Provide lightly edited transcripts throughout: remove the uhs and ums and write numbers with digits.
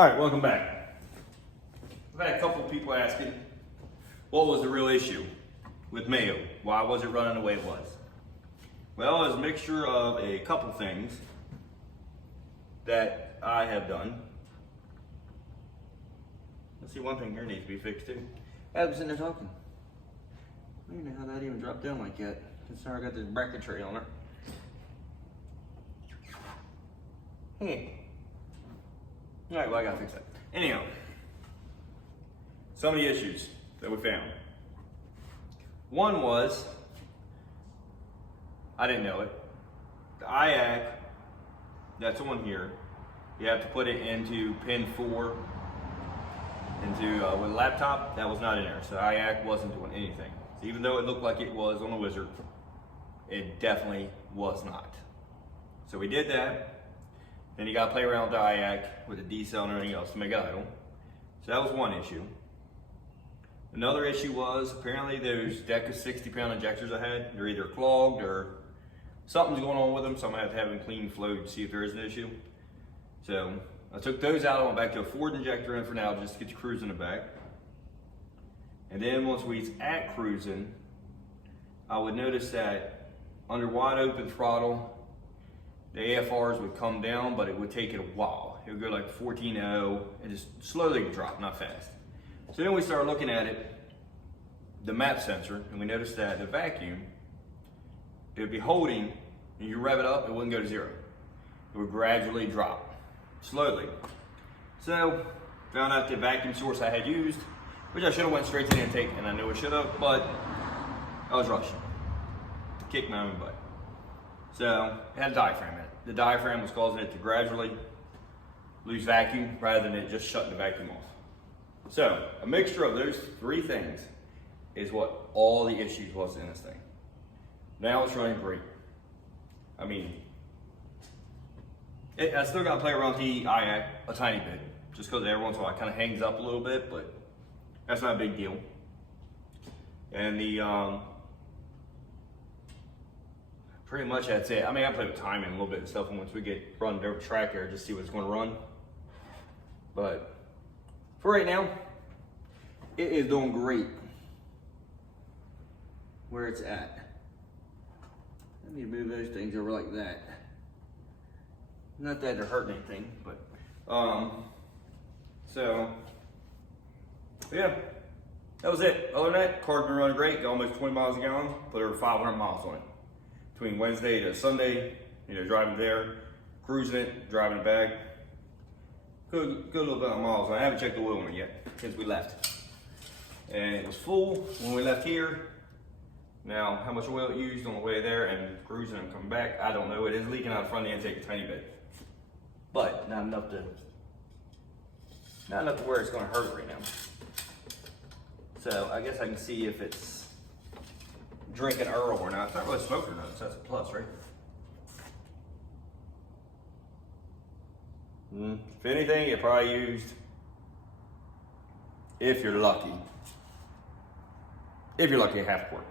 All right, welcome back. I've had a couple of people asking, what was the real issue with Mayo? Why was it running the way it was? Well, it's a mixture of a couple things that I have done. Let's see, one thing here needs to be fixed too. I was sitting there talking. I don't know how that even dropped down like that. Considering I got this bracketry on her. Hey. All right, well, I gotta fix that. Anyhow, some of the issues that we found. One was, I didn't know it, the IAC that's on here, you have to put it into pin 4 with a laptop. That was not in there, so the IAC wasn't doing anything. So even though it looked like it was on the Wizard, it definitely was not. So we did that. Then you gotta play around with the IAC with the D-cell and everything else to make it idle. So that was one issue. Another issue was apparently those DECA 60-pound injectors I had, they're either clogged or something's going on with them, so I'm gonna have to have them clean flowed to see if there is an issue. So I took those out, I went back to a Ford injector in for now just to get the cruise in the back. And then once we was at cruising, I would notice that under wide open throttle, the AFRs would come down, but it would take it a while. It would go like 14.0 and just slowly drop, not fast. So then we started looking at it, the map sensor, and we noticed that the vacuum, it would be holding, and you rev it up, it wouldn't go to 0. It would gradually drop, slowly. So, found out the vacuum source I had used, which I should have went straight to the intake, and I knew I should have, but I was rushing. Kicked my own butt. So, it had a diaphragm in it. The diaphragm was causing it to gradually lose vacuum rather than it just shutting the vacuum off. So, a mixture of those three things is what all the issues was in this thing. Now it's running great. I mean, I still got to play around the IAC a tiny bit, just because every once in a while it kind of hangs up a little bit, but that's not a big deal. And the, pretty much that's it. I mean, I play with timing a little bit and stuff, and once we get running over track here, just see what it's going to run. But for right now, it is doing great where it's at. I need to move those things over like that. Not that they're hurting anything, but so yeah, that was it. Other than that, car's been running great. Got almost 20 miles a gallon. Put over 500 miles on it between Wednesday to Sunday. You know, driving there, cruising it, driving it back. Good little bit of miles. I haven't checked the oil on it yet since we left. And it was full when we left here. Now, how much oil it used on the way there and cruising and coming back, I don't know. It is leaking out the front of the intake a tiny bit. But not enough to where it's gonna hurt right now. So I guess I can see if it's drinking Earl or not. It's not really smoking or not, so that's a plus, right? If anything, it probably used, if you're lucky, a half quart.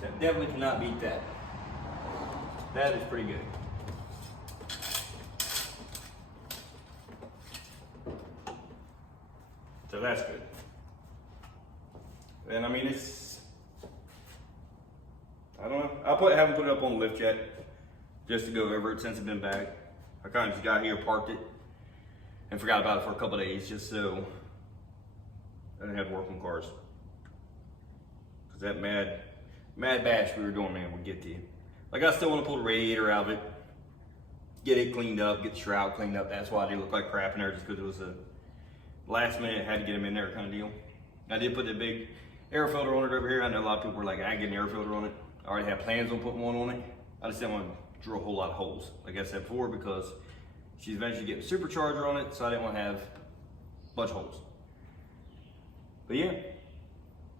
So definitely cannot beat that. That is pretty good. So that's good. And I mean, it's, I don't know. Haven't put it up on the lift yet, just to go over it since it's been back. I kind of just got here, parked it, and forgot about it for a couple of days, just so I didn't have to work on cars. Cause that mad bash we were doing, man, would get to you. Like, I still want to pull the radiator out of it, get it cleaned up, get the shroud cleaned up. That's why they look like crap in there, just because it was a last minute, had to get them in there kind of deal. I did put the big air filter on it over here. I know a lot of people were like, I get an air filter on it. I already have plans on putting one on it. I just didn't want to drill a whole lot of holes, like I said before, because she's eventually getting a supercharger on it, so I didn't want to have a bunch of holes. But yeah,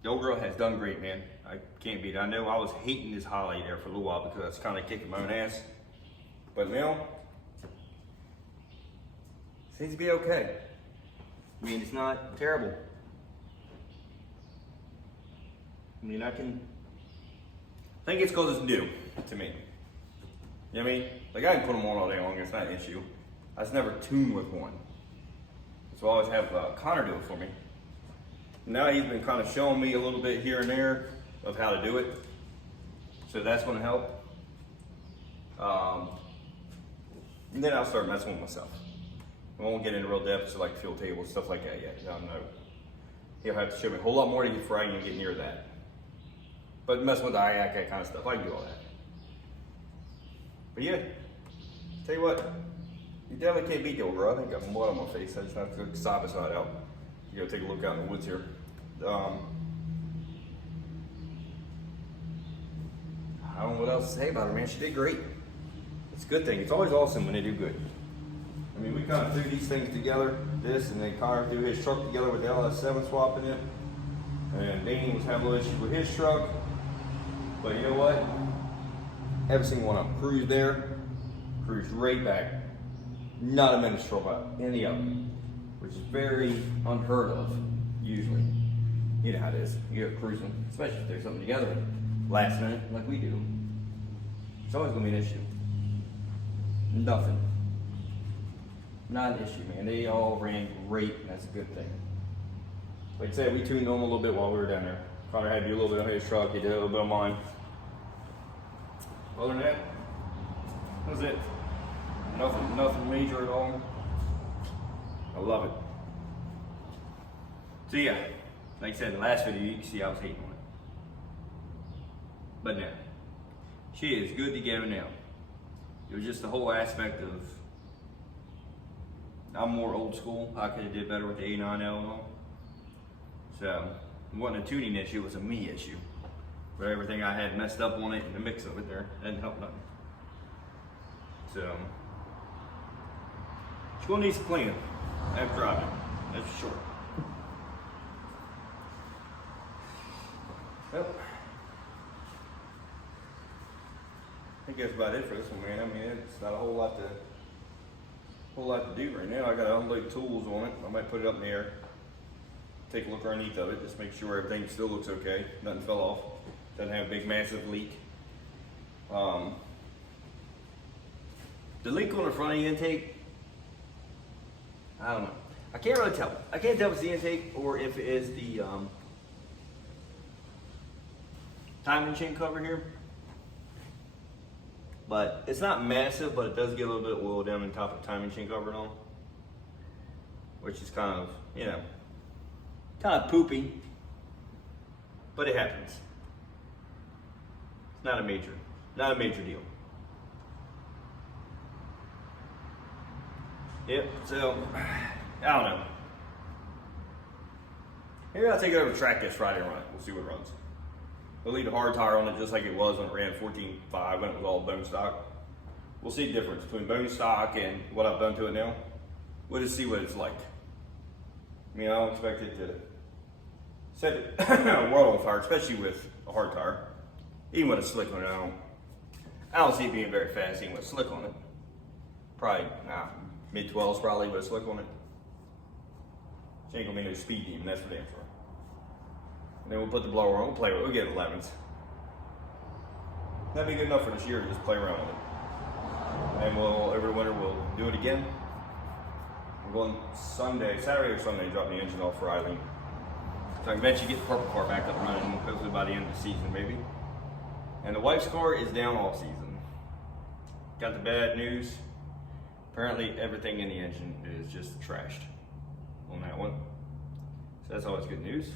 the old girl has done great, man. I can't beat it. I know I was hating this Holly there for a little while because I was kind of kicking my own ass. But now, seems to be okay. I mean, it's not terrible. I mean, I think it's because it's new to me. You know what I mean? Like, I can put them on all day long, it's not an issue. I was never tuned with one. So I always have Connor do it for me. Now he's been kind of showing me a little bit here and there of how to do it. So that's going to help. And then I'll start messing with myself. I won't get into real depths like field tables, stuff like that yet. No. He'll have to show me a whole lot more to get before I can get near that. But messing with the IAC, that kind of stuff, I can do all that. But yeah, tell you what, you definitely can't beat the old girl. I think I got mud on my face. I just have to side by side out. You gotta take a look out in the woods here. I don't know what else to say about her, man. She did great. It's a good thing. It's always awesome when they do good. I mean, we kind of threw these things together, this, and then Connor threw his truck together with the LS7 swap in it. And Danny was having a little issues with his truck. But you know what? Every single one of them cruised there, cruised right back. Not a minute's trouble about any of them, which is very unheard of, usually. You know how it is. You go cruising, especially if there's something together last minute, like we do. It's always going to be an issue. Nothing. Not an issue, man. They all ran great, and that's a good thing. Like I said, we tuned them a little bit while we were down there. Connor had to do a little bit on his truck, he did a little bit on mine. Other than that, that was it. Nothing major at all. I love it. So yeah, like I said in the last video, you can see I was hating on it. But now, she is good to go now. It was just the whole aspect of, I'm more old school. I could have did better with the A9L and all. So, it wasn't a tuning issue, it was a me issue. But everything I had messed up on it and the mix of it there, didn't help nothing. So, she's gonna need some cleaning after driving, that's for sure. Well, I think that's about it for this one, man. I mean, it's not a whole lot to do right now. I got to unload tools on it. I might put it up in the air, take a look underneath of it, just make sure everything still looks okay. Nothing fell off. Doesn't have a big massive leak. The leak on the front of the intake, I don't know. I can't really tell. I can't tell if it's the intake or if it is the timing chain cover here. But it's not massive, but it does get a little bit of oil down on top of the timing chain cover and all. Which is kind of, you know, kind of poopy. But it happens. It's not a major deal. Yep, so, I don't know. Maybe I'll take it over to track this Friday and run it. We'll see what it runs. We'll leave a hard tire on it just like it was when it ran 14.5 when it was all bone stock. We'll see the difference between bone stock and what I've done to it now. We'll just see what it's like. I mean, I don't expect it to set the world on fire, especially with a hard tire. Even with a slick on it, I don't see it being very fast even with a slick on it. Probably, mid-12s probably with a slick on it. She ain't gonna be no speed demon, that's for damn sure. And then we'll put the blower on, we'll get 11s. That'd be good enough for this year to just play around with it. And over the winter, we'll do it again. I'm going Saturday or Sunday, drop the engine off for Eileen. So I can bet you get the purple car back up and running, hopefully by the end of the season, maybe. And the wife's car is down all season. Got the bad news. Apparently everything in the engine is just trashed on that one. So that's always good news.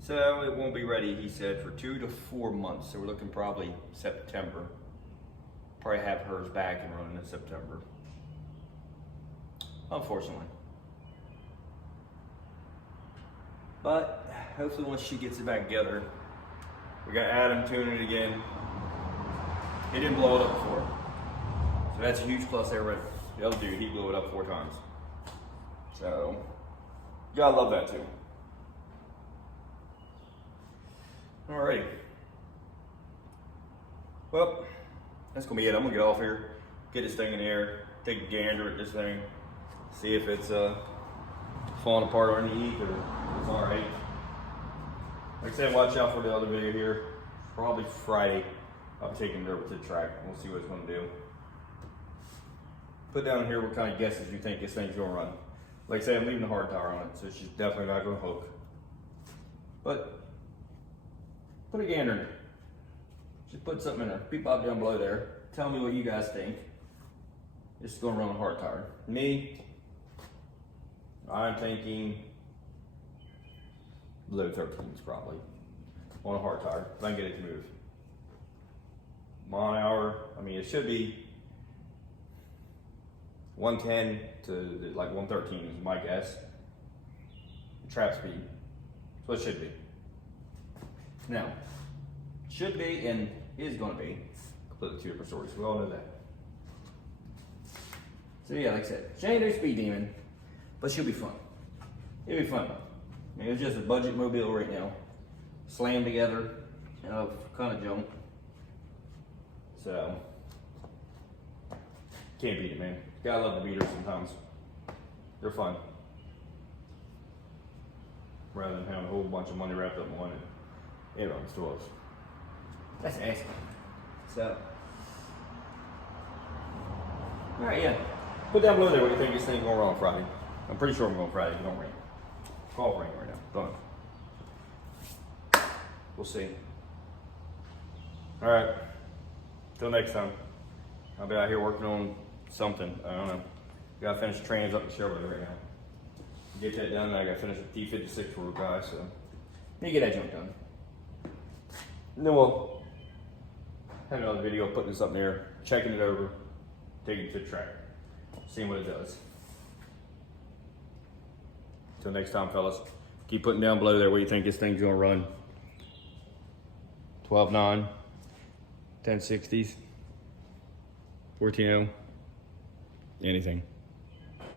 So it won't be ready, he said, for 2 to 4 months. So we're looking probably September. Probably have hers back and running in September. Unfortunately. But hopefully once she gets it back together, we got Adam tuning it again. He didn't blow it up before. So that's a huge plus there with the other dude. He blew it up 4 times. So, you gotta love that too. Alrighty. Well, that's gonna be it. I'm gonna get off here, get this thing in the air, take a gander at this thing, see if it's falling apart underneath or it's alright. Like I said, watch out for the other video here. Probably Friday, I'll be taking it over to the track and we'll see what it's gonna do. put down here what kind of guesses you think this thing's gonna run. Like I say, I'm leaving the hard tire on it, so she's definitely not gonna hook. But put a gander in there. Just put something in there. Beep Bob down below there. Tell me what you guys think. This is gonna run a hard tire. Me, I'm thinking low 13s probably on a hard tire. If I can get it to move. Mile an hour, I mean, it should be 110 to like 113 is my guess. Trap speed. So it should be. Now, should be and is going to be completely two different stories. We all know that. So yeah, like I said, she ain't no speed demon, but she'll be fun. It'll be fun. I mean, it's just a budget mobile right now, slammed together of kind of junk. So can't beat it, man. Gotta love the beaters sometimes. They're fun. Rather than having a whole bunch of money wrapped up in one, it runs to us. That's awesome. So, all right, yeah. Put down below there what you think this thing's going wrong Friday. I'm pretty sure I'm going Friday. It don't rain. Call rain right now. Don't know. We'll see. All right. Till next time. I'll be out here working on something. I don't know. Gotta finish the trans up the Chevrolet right now. Get that done. I gotta finish the T56 for a guy, so need to get that junk done. And then we'll have another video putting this up there, checking it over, taking it to the track, seeing what it does. Till next time, fellas. Keep putting down below there what you think this thing's gonna run. 12.9, 1060s, 14.0, anything.